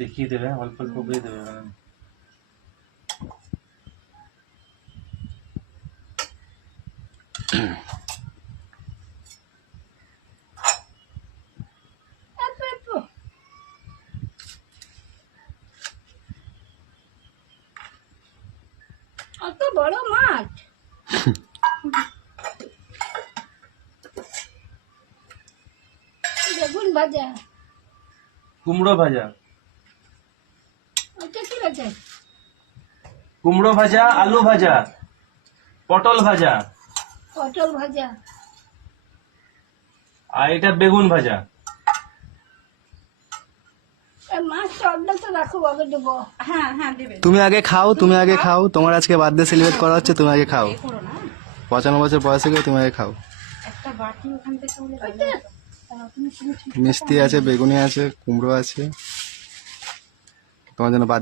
দেখিয়ে দেবে, অল্প অল্প করে দেবে। অত বড় মাছ। বেগুন ভাজা, কুমড়ো ভাজা, ওটা কি আছে? কুমড়ো ভাজা, আলু ভাজা, পটল ভাজা, পটল ভাজা। আর এটা বেগুন ভাজা। মাছটা অর্ধেক তো রাখো, আগে দেবো। হ্যাঁ হ্যাঁ দেবে। তুমি আগে খাও, তুমি আগে খাও, তোমার আজকে বার্থডে সেলিব্রেট করা হচ্ছে, তুমি আগে খাও। 95 বছর বয়সে গিয়ে তুমি আগে খাও। একটা বাটি ওখান থেকে হলে ওইটা? মিষ্টি আছে, বেগুনি আছে, কুমড়ো আছে, তোমার জন্য বার্থডে